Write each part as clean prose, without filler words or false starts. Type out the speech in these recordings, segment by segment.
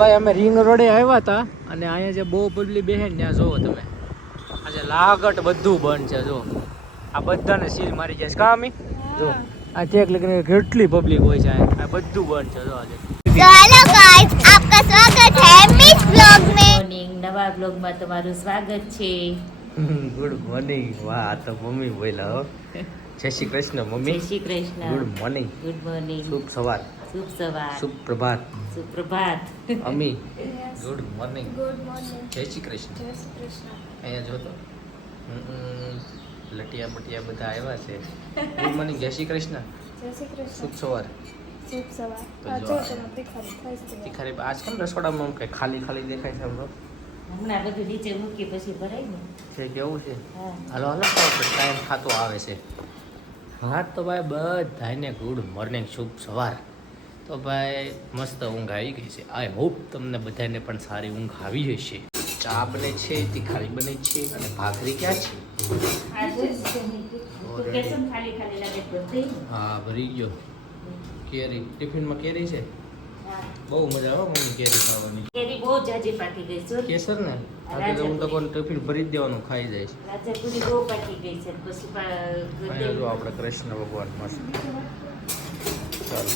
ભાઈ અમે રિંગ રોડે આવ્યા હતા અને અહીંયા જે બહુ પબ્લિક બેસે ને ત્યાં જોવો તમે આજે લાગટ બધું બંધ છે. જો આ બધાને સીલ મારી જાય છે કામી જો આ ચેક લઈને કેટલી પબ્લિક હોય છે આ બધું બંધ છે. જો આજે हेलो गाइस आपका स्वागत है मिस ब्लॉग में મોર્નિંગ નવા બ્લોગમાં તમારું સ્વાગત છે. Good morning. વાહ આ તો મમ્મી બોલ્યા હો. જય શ્રી કૃષ્ણ મમ્મી. જય Shri Krishna. Good morning. Good morning. શુભ સવાર. શુભ સવાર. શુભ પ્રભાત. સુપ્રભાત. Ami good morning. Good morning જય શ્રી કૃષ્ણ. जय श्री कृष्ण અહીંયા જો તો લટિયા બટિયા બધા આવ્યા છે. Good morning. જય શ્રી કૃષ્ણ. जय श्री कृष्ण શુભ સવાર. शुभ सवार तो आज जो तो मैं दिखाई था તીખારી આજ કેમ રસોડામાં કઈ ખાલી ખાલી દેખાય છે? હમણાં હમણાં બધું નીચે મૂકી પછી ભરાય ને. છે કેવું છે? હા. હાલો હાલો ટાઈમ ખાતો આવે છે. હા તો ભાઈ બધાને ગુડ મોર્નિંગ શુભ સવાર. તો ભાઈ મસ્ત ઊંઘ આવી ગઈ છે. આઈ હોપ તમને બધાને પણ સારી ઊંઘ આવી હશે. ચા બને છે, તીખારી બને છે અને ભાખરી ક્યાં છે? આજે તો કેસમ ખાલી ખાલી લાગે બધે. હા ભરી ગયો. કેરી ટિફિનમાં કેરી છે. હા. બહુ મજા આવે મમ્મી કેરી ખાવાની. કેરી બહુ જાજી પાકી ગઈ છે. કેસર ને આજે હું તો કોણ ટિફિન ભરી જ દેવાનું ખાઈ જાય છે. રાજાપુરી બહુ પાકી ગઈ છે પછી અહીંયા જો આપણે કૃષ્ણ ભગવાન મસ્ત. ચાલો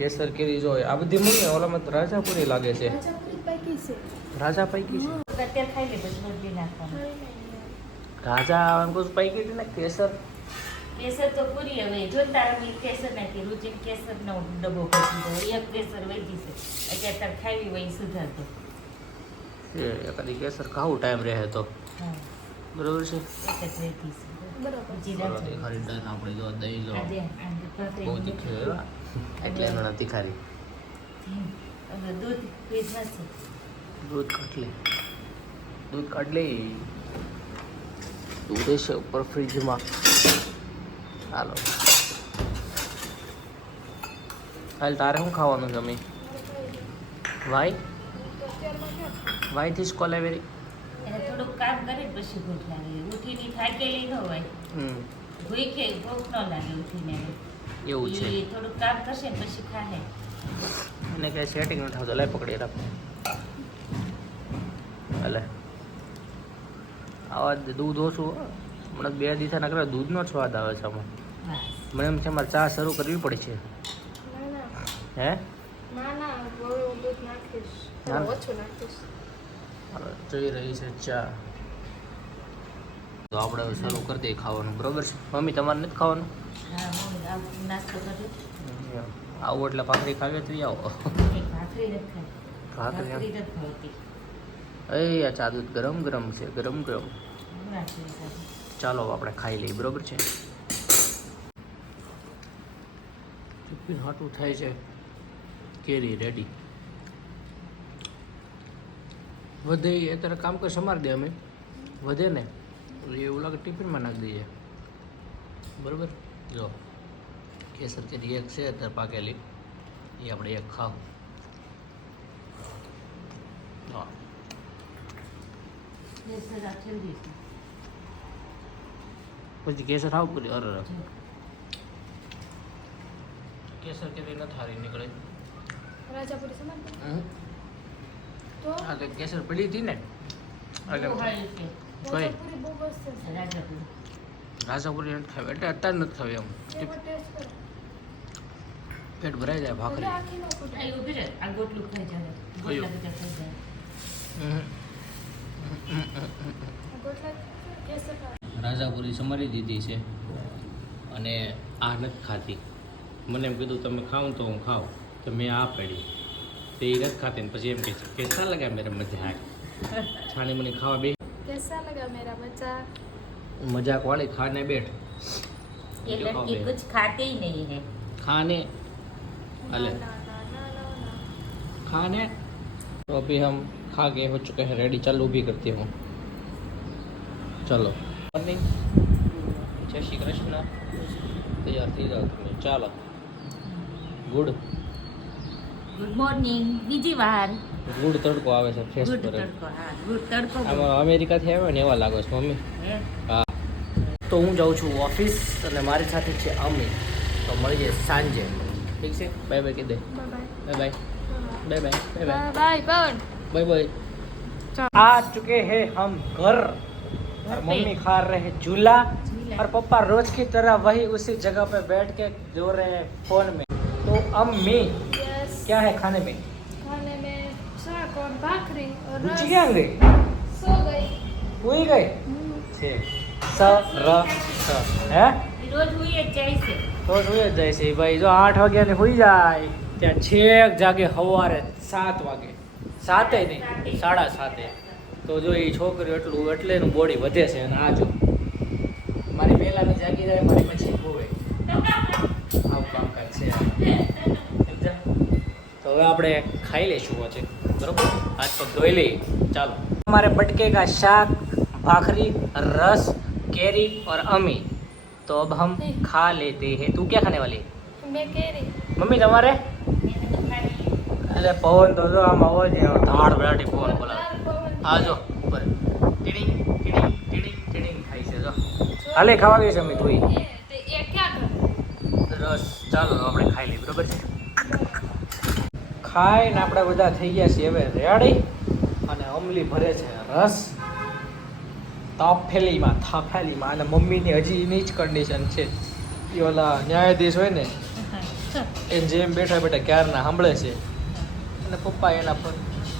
કેસર કેરી જો આ બધી મમ્મી ઓલામાં તો રાજાપુરી લાગે છે. पूरी पैकी से રાજા પૈકી છે. અત્યારે ખાઈ લે પછી બદલી નાખવાનું. રાજા અંકુશ પૈકી છે ને કેસર. કેસર તો પૂરી હવે જો તારા કેસર નાખી રુચિ કેસરનો ડબ્બો ભરી દો. એક કેસર વધી છે અત્યારે તાર ખાવી હોય ઈ સુધારતો. કદી કેસર ખાવું ટાઈમ રહે તો હા બરોબર છે. એક જ વધી છે बराबर જીરા ચાલો, તીખારી ડન આપણે જો દહીં જો આજે આને ભાખરી બહુ તીખી છે હો. એટલે એનો તીખારી હવે દૂધ પીધ નથી. દૂધ કટલી દૂધ કટલી દૂધ છે ઉપર ફ્રીજમાં. હાલો હાલ તારે શું ખાવાનું છે મમ્મી? વાય વાયથી જ કોલેવેરી. એને થોડુંક કામ કરી પછી ભૂખ લાગે. ઉઠીને થાકેલી ન હોય ભૂખે ભૂખ ન લાગે ઉઠીને. એવું છે. ઈ થોડુંક કામ કરશે ને પછી ખાહે. એને કઈ સેટિંગ નથી થતું. લઈ પકડી રાખ. હાલે આવા દૂધ ઓછું હો. હમણાં 2 દિવસ ના કરે દૂધનો જ સ્વાદ આવે છે આમાં. બસ મને એમ છે મારે ચા શરૂ કરવી પડે છે. ना ना હે ना ना वो दूध नाखिस ना? ओछो नाखिस હાલો, જોઈ રહી છે ચા. તો આપણે હવે શરૂ કરી દઈએ ખાવાનું. બરોબર છે મમ્મી? તમારે નથી ખાવાનું? હા હું નાસ્તો કરું. આવું એટલે ભાખરી ખાવી તો આવો. એક ભાખરી નથી ખાઈ. ભાખરી ભાખરી નથી ભાવતી. એ આ ચા દૂધ ગરમ ગરમ છે. ગરમ ગરમ. હમણાં ખાઈ ખાધી. ચાલો આપણે ખાઈ લઈએ. બરોબર છે. ટિફિન હાટું થાય છે કેરી રેડી. વધે એ અત્યારે કામ કરી સમારી દે અમે. વધે ને એવું લાગે ટિફિનમાં નાખી દઈએ. બરોબર. જો કેસર કેરી એક છે અત્યારે પાકેલી એ આપણે એક ખાવ. હા કેસર રાખેલ દઈશું. પછી કેસર આવું કરી. અરે કેસર કેરી નથી હારી નીકળે. राजापुरी समझ तो હા તો કેસર પડી હતી ને એટલે બહુ સારી છે. કઈ राजापुरी बहुत मस्त है રાજાપુરી. રાજાપુરી નથી ખાવી એટલે અત્યારે નથી ખાવી. આમ एक बार टेस्ट करो પેટ ભરાઈ જાય पहले ભાખરી. आखी नो को આ ઊભી રહે. આ ગોટલું ખાઈ જાય. ગોટલા બધા ખાઈ જાય. गोटला कैसे खा રાજાપુરી સમારી દીધી છે અને આ નથી ખાતી. મને એમ કીધું તમે ખાવ તો હું ખાઉં તો મેં આ પડી તો એ નથી ખાતી ને પછી એમ કહે છે કેસા લગા મેરે મજાક. છાણી મને ખાવા બે कैसा लगा मेरा बच्चा मजाक वाले खाने बैठ ये लड़की कुछ खाते ही नहीं है. खाने ना अले ना ना ना ना ना खाने तो अभी हम खा के हो चुके हैं रेडी. चलो भी करती हूँ. चलो मॉर्निंग. जय श्री कृष्ण. तैयार થઈ જાઓ તમે. ચાલો ગુડ ગુડ મોર્નિંગ. બીજી વાર ગુડ તડકો આવે છે ફેસ ગુડ પર. તડકો. હા ગુડ તડકો. આમાં અમેરિકાથી આવ્યો ને એવા લાગો છો મમ્મી. હે? હા તો હું જાઉં છું ઓફિસ અને મારી સાથે છે અમી. તો મળીએ સાંજે. ઠીક છે? બાય બાય કહી દે. Bye bye bye bye. Bye bye bye bye bye Pawan bye bye आ चुके हैं हम घर और मम्मी खा रहे हैं झूला और पापा रोज की तरह वही उसी जगह पे बैठ के जो रहे हैं फोन में। तो अम्मी यस क्या है खाने में? खाने में शाक और भाखरी और रुचि रस क्या गई? सो गई हुई गई છે સ ર સ હે રોજ હુઈ જ જાય છે. તો જોઈએ જ જાય છે ભાઈ જો 8 વાગ્યાની હોઈ જાય ત્યાં છેક જાગે સવારે 7 વાગે 7 નહીં 7:30 તો જો એ છોકરી એટલું એટલે એનું બોડી વધે છે અને આ જો મારી પહેલાની જાગી જાય મારી પછી હોવે આવું કામકાજ છે સમજ્યા? તો હવે આપણે ખાઈ લઈશું વચ્ચે બરોબર હાથ પગ ધોઈ લઈએ ચાલો हमारे बटके का शाक भाखरी रस कैरी और अमी तो अब हम खा लेते हैं। तू क्या खाने वाली है? मैं कह रही मम्मी तुम्हारे अरे पवन तो जो हम आवाज धाड़ बराटी पवन बोला यार पवन आ जाओ ऊपर टीडिंग टीडिंग टीडिंग टीडिंग खाई से जो हाले खावा गई છે તું ये क्या कर રસ ચાલો આપણે ખાઈ લઈએ બરોબર છે ખાઈને આપણે બધા થઈ ગયા છીએ હવે રેડી અને અમલી ભરે છે રસ થાફેલીમાં અને મમ્મીની હજી એની જ કન્ડિશન છે એ ઓલા ન્યાયાધીશ હોય ને એ જેમ બેઠા બેઠા ક્યારના સાંભળે છે અને પપ્પા એના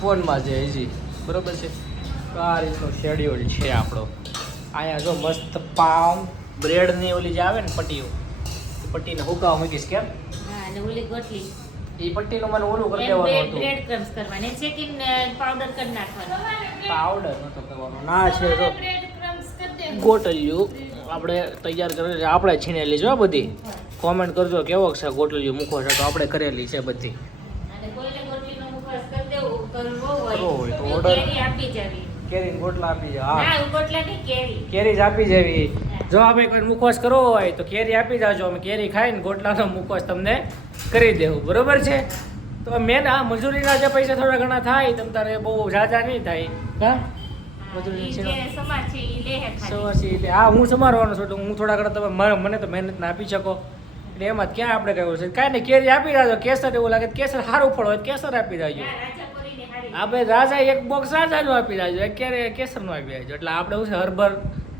ફોનમાં છે હજી બરોબર છે તો આ રીતનું શેડ્યુલ છે આપણો અહીંયા જો મસ્ત પાવ બ્રેડની ઓલી જે આવે ને પટ્ટીઓ એ પટ્ટીને હુકાવા મૂકીશ કેમ હા અને ઓલી ગોટલી એ પટ્ટીનું મને ઓલું કરી દેવાનું હતું બ્રેડ ક્રમ્સ કરવાને ચેકિંગ પાવડર કરી નાખવાનો. પાવડર નતો કરવાનો ના છે તો ब्रेड क्रम्स कर दे ગોટલિયું આપણે તૈયાર કરેલી આપણે છીનેલી છે હો બધી કોમેન્ટ કરજો કેવો છે ગોટલિયું મૂકો છે તો આપણે કરેલી છે બધી અને કોઈને ગોટલીનો મુખવાસ કરી દેવું કરવો કરવો હોય તો હોય તો order. કેરી આપી જવી. કેરીને ગોટલા આપી જાવ હા ના ગોટલા નહીં કેરી. કેરી જ આપી જવી જો આપણે કોઈ મુખવાસ કરવો હોય તો કેરી આપી જાજો અમે કેરી ખાઈને ગોટલાનો મુખવાસ તમને કરી દેવું બરોબર છે તો મેન આ મજૂરીના જે પૈસા થોડા ઘણા થાય તમ તારે બહુ ઝાઝા નહીં થાય હા મજૂરી ઈ છે જે સમાજ છે ઈ લે હે ખાલી. સવારથી એટલે હા હું સમારવાનો છું તો હું થોડા ઘણા તમે મને તો મહેનત ના આપી શકો એટલે એમાં ક્યાં આપણે કહ્યું છે કાંઈ નહીં કેરી આપી જાજો કેસર એવું લાગે તો કેસર સારું ફળ હોય તો કેસર આપી જાજો ના, રાજાપુરીની હારી. આપણે રાજા એક બોક્સ રાજાનું આપી જાજો એક કેસરનું આપી જાજો એટલે આપણે શું છે હરભર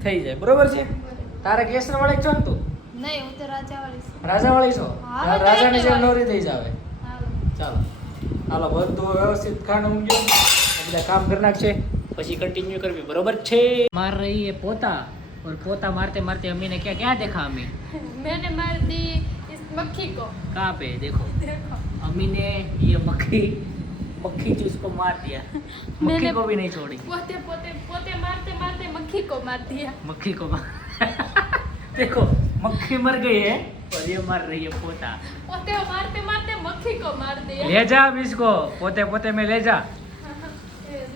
થઈ જાય બરોબર છે તારે કેસર વાળી છો ને તું नहीं वो तो राजा वाली से રાજા વાળી છો હા, રાજાની જેમ રાજા નવરી થઈ જાવે हाँ ચાલો હાલો બધું વ્યવસ્થિત ખાવાનું મૂક્યું બધા કામ કરી નાખશે પછી કન્ટિન્યू કરવી બરોબર છે માર રહી है पोता और पोता मारते मारते अम्मी ने क्या क्या देखा अम्मी मैंने मार दी इस मक्खी को कहाँ पे देखो देखो अम्मी ने ये मक्खी जो इसको मार दिया मक्खी मैंने- को भी नहीं छोड़ी पोते पोते पोते मारते मारते मक्खी को मार दिया मक्खी को देखो मक्खी मर गई है और ये मार रही है पोता पोते मारते मारते मक्खी को मार दिया ले जा अब इसको पोते पोते में ले जा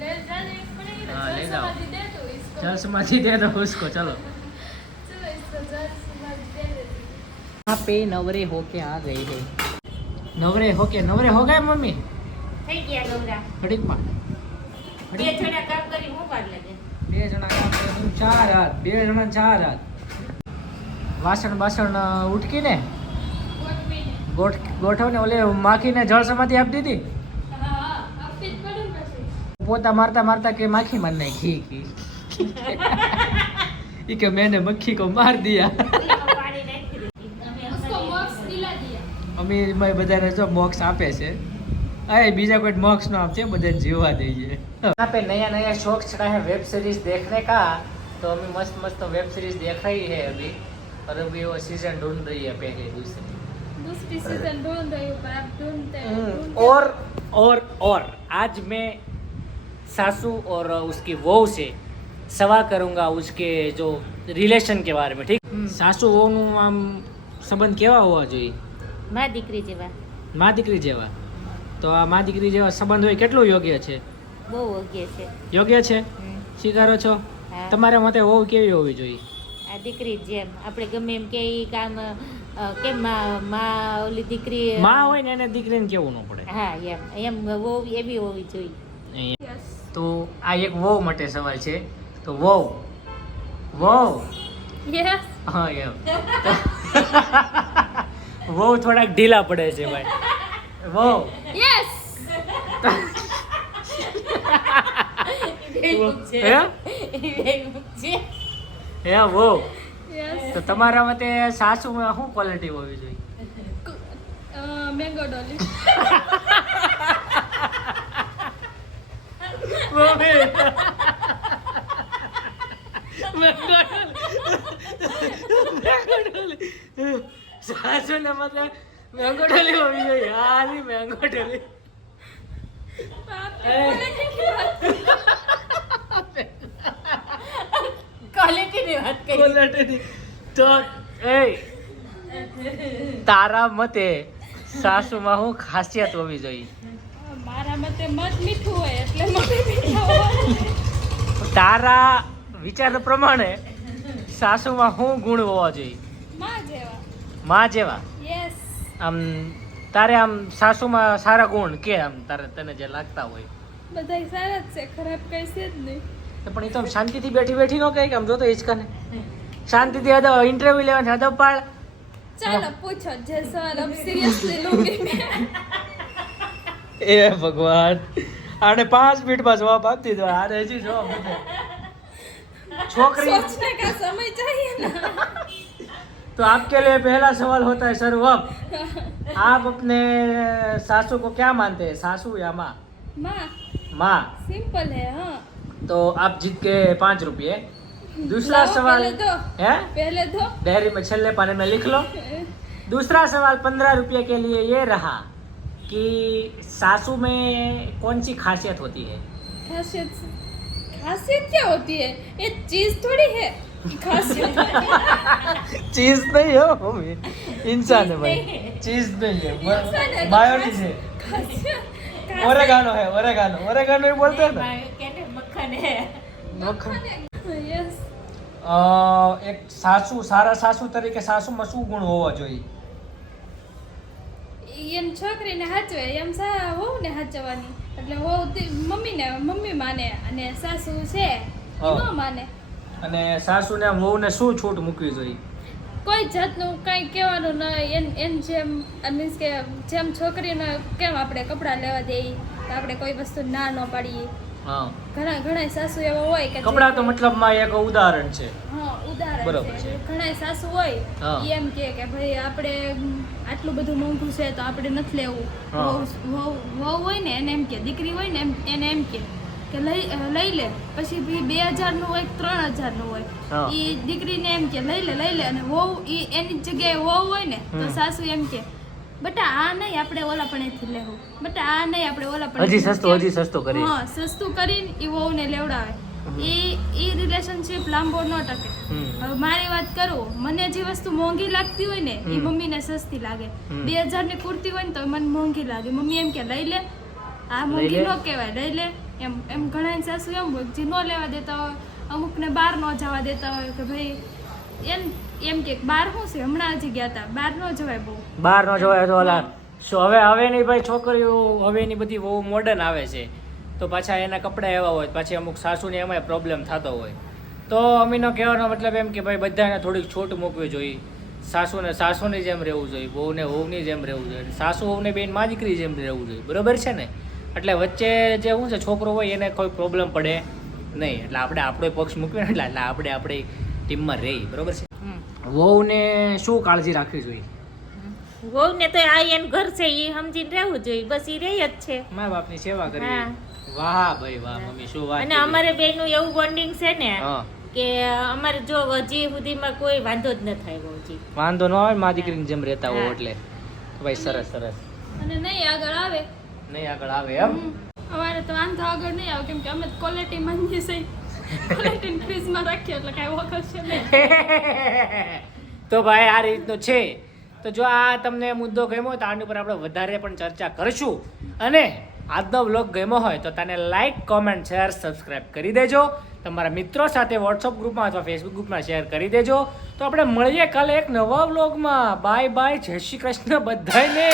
ले जाने पड़ेगी ना हाँ, ले जल जाओ। समाधि दे दो इसको जल समाधि दे दो उसको चलो चलो इसको जल समाधि दे देती हूँ। यहाँ पे नवरे होके आ गए हैं नवरे हो गए मम्मी થઈ ગયા ગૌરા. ઘડીક માં બે જણા કામ કરી હું વાર લાગે. બે જણા કામ કરે તો ચાર હાથ બે જણા ચાર હાથ વાસણ બાસણ ઉટકીને कोट भी नहीं ગોઠવને ઓલે માખીને જળ સમાધિ આપી દીધી हाँ अब फिर पड़े बसे પોતા મારતા મારતા કે માખી માર નાખી ઈ કે મેને મક્ખી કો માર દિયા ઓલીમાં પાણી નાખી દીધું. અમે उसको અમારી- बॉक्स दिला दिया અમે બધાને જો બોક્સ આપે છે अरे बीजा कोई मॉक्स ना आपसे बदन जीवा दीजिए यहाँ पे नया नया शौक चढ़ा है वेब सीरीज देखने का तो हमें मस्त मस्त वेब सीरीज देख रही है अभी और अभी वो सीजन ढूंढ रही है पहले दूसरी दूसरी सीजन ढूंढ रही हूँ पर आप ढूंढते हैं ढूंढते और आज मैं सासू और उसकी वहू से सवाल करूंगा उसके जो रिलेशन के बारे में ठीक सासू वहूનું આમ સંબંધ કેવા હોવા જોઈએ માં દીકરી જેવા મા દીકરી જેવા તો આ મા દીકરી જેવા સંબંધ હોય કેટલું યોગ્ય છે બહુ યોગ્ય છે. યોગ્ય છે સ્વીકારો છો હા. તમારા મતે વહુ કેવી હોવી જોઈએ આ દીકરી જ જેમ આપણે ગમે એમ કે ઈ કામ કેમ માં ઓલી દીકરી માં હોય ને એને દીકરીને કેવું ન પડે હા એમ વહુ એવી હોવી જોઈએ. Yes. તો આ એક વહુ માટે સવાલ છે તો વહુ Yes. હા એમ વહુ થોડાક ઢીલા પડે છે ભાઈ વહુ Yes. હે છે હે વો યસ તો તમારા મતે સાસુમાં શું ક્વોલિટી હોવી જોઈએ? મેંગો ડોલી સાસુ ને મતલબ મેંગો ડોલી હોવી જોઈએ. હા મેંગો ડોલી. ક્વોલિટીની વાત કરી ક્વોલિટી તો એ તારા મતે સાસુમાં શું ખાસિયત હોવી જોઈએ? મારા મતે મધ મીઠું હોય એટલે મમ્મી મીઠા હોય તારા વિચાર પ્રમાણે સાસુમાં શું ગુણ હોવા જોઈએ? માં જેવા માં જેવા. યસ આમ તારે આમ સાસુમાં સારા ગુણ કે આમ તારે તને જે લાગતા હોય બધાય સારા જ છે ખરાબ કઈ છે જ નહીં તો પણ એ તો આમ શાંતિથી બેઠી બેઠી ન કહે કે આમ જોતો હિંચકાને શાંતિથી ઇન્ટરવ્યુ લેવાની હદબ પાડ. ચાલો પૂછો જે સવાલ અબ સિરિયસલી લૂંગી મેં એ ભગવાન આને 5 મિનિટમાં જવાબ આપી દીધો. આને હજી જવાબ નથી. છોકરી सोचने का समय चाहिए ना तो आपके लिए पहला सवाल होता है सर अब आप अपने सासू को क्या मानते हैं, सासू या माँ? माँ माँ. सिंपल है हाँ तो आप जीत के 5 रुपये. दूसरा लाओ, सवाल पहले दो है पहले दो डायरी में छल्ले पाने में लिख लो. दूसरा सवाल 15 रुपये के लिए ये रहा कि सासू में कौन सी खासियत होती है? खासियत खासियत क्या होती है ये चीज थोड़ी है कि खासियत चीज नहीं हो मम्मी, इंसान है भाई. चीज नहीं है, इंसान है तो मायोनीज है, खासियत ओरेगानो है, ओरेगानो ओरेगानो ही बोलते हैं ना. कहते मक्खन है यस એક સાસુ સારા સાસુ તરીકે સાસુમાં શું ગુણ હોવો જોઈએ? એમ છોકરીને હાચવે એમ વહુને હાચવવાની એટલે વહુ મમ્મીને મમ્મી માને અને સાસુ છે એ હા. ન માને અને સાસુને આમ વહુને શું છૂટ મૂકવી જોઈએ? કોઈ જાતનું કાંઈ કહેવાનું ન એમ જેમ મીન્સ કે જેમ છોકરીને કેમ આપણે કપડાં લેવા દઈએ તો આપણે કોઈ વસ્તુ ના ન પાડીએ. હા, ઘણા સાસુ એવા હોય કે કપડાં તો મતલબમાં એક ઉદાહરણ છે. હા ઉદાહરણ બરોબર છે. છે ઘણા સાસુ હોય હા. ઈ એમ કે ભાઈ આપણે આટલું બધું મોંઘું છે તો આપણે નથી લેવું. હા. વહુ હોય ને એને એમ કે દીકરી હોય ને એને એમ કે લઈ લે પછી 2000 નું હોય 3000 નું હોય હા. ઈ દીકરીને એમ કે લઈ લે અને વહુ ઈ એની જગ્યાએ વહુ હોય ને તો સાસુ એમ કે બટા આ નહીં આપણે ઓલા પણેથી લેવું બટા આ નહીં આપણે ઓલા હજી પણેથી સસ્તું કરી. હા સસ્તું કરીને ઈ વહુને લેવડાવે. ઈ રિલેશનશિપ લાંબો ન ટકે. હવે મારી વાત કરું મને જે વસ્તુ મોંઘી લાગતી હોય ને એ મમ્મીને સસ્તી લાગે. 2000 ની કુર્તી હોય ને તો મને મોંઘી લાગે. મમ્મી એમ કે લઈ લે આ મોંઘી ન કહેવાય લઈ લે એમ ઘણા સાસુ એમ હોય જે ન લેવા દેતા હોય અમુકને બહાર ન જવા દેતા હોય કે ભાઈ એમ કે બહાર શું છે હમણાં હજી ગયા હતા બહાર ન જવાય બહુ બહાર નો જોવાય તો ઓલા હવે ની ભાઈ છોકરીઓ હવેની બધી બહુ મોડર્ન આવે છે તો પાછા એના કપડાં એવા હોય પાછી અમુક સાસુને એમાંય પ્રોબ્લેમ થતો હોય તો અમીનો કહેવાનો મતલબ એમ કે ભાઈ બધાને થોડીક છૂટ મૂકવી જોઈએ. સાસુની જેમ રહેવું જોઈએ, વહુને વહુની જેમ રહેવું જોઈએ, સાસુ વહુને બેન માં દીકરી જેમ રહેવું જોઈએ. બરોબર છે ને? એટલે વચ્ચે જે શું છે છોકરો હોય એને કોઈ પ્રોબ્લેમ પડે નહીં. એટલે આપણે આપણો પક્ષ મૂકીએ ને એટલે આપણે આપણી ટીમમાં રહી. બરોબર છે? વહુને શું કાળજી રાખવી જોઈએ? વહુ ને તો આ એનું ઘર છે એ સમજીને રહેવું જોઈએ બસ એ રહી જ છે. મા બાપની સેવા કરવી. હા. વાહ ભાઈ વાહ મમ્મી શું વાત અને કરી. અમારે બેનું એવું બોન્ડિંગ છે ને હા. કે અમારે જો હજી સુધીમાં કોઈ વાંધો જ ન થાય હજી. વાંધો ન આવે મા દીકરીની જેમ રહેતા હોય હા. એટલે ભાઈ સરસ સરસ. અને નહીં આગળ આવે નહીં આગળ આવે એમ. અમારે તો વાંધો આગળ નહીં આવે કેમ કે અમે ક્વોલિટી માંગીએ છીએ ક્વોલિટી ફ્રીજમાં રાખીએ એટલે કાંઈ વખત છે નહીં. તો ભાઈ આ રીતનું છે. તો જો આ તમને મુદ્દો ગમ્યો તો આની ઉપર આપણે વધારે પણ ચર્ચા કરીશું. અને આજનો વ્લોગ ગમ્યો હોય તો તને લાઈક કોમેન્ટ શેર સબસ્ક્રાઈબ કરી દેજો. તમારા મિત્રો સાથે વોટ્સઅપ ગ્રુપમાં અથવા ફેસબુક ગ્રુપમાં શેર કરી દેજો. તો આપણે મળીએ કાલે એક નવા વ્લોગમાં. બાય બાય, જય શ્રી કૃષ્ણ બધાને.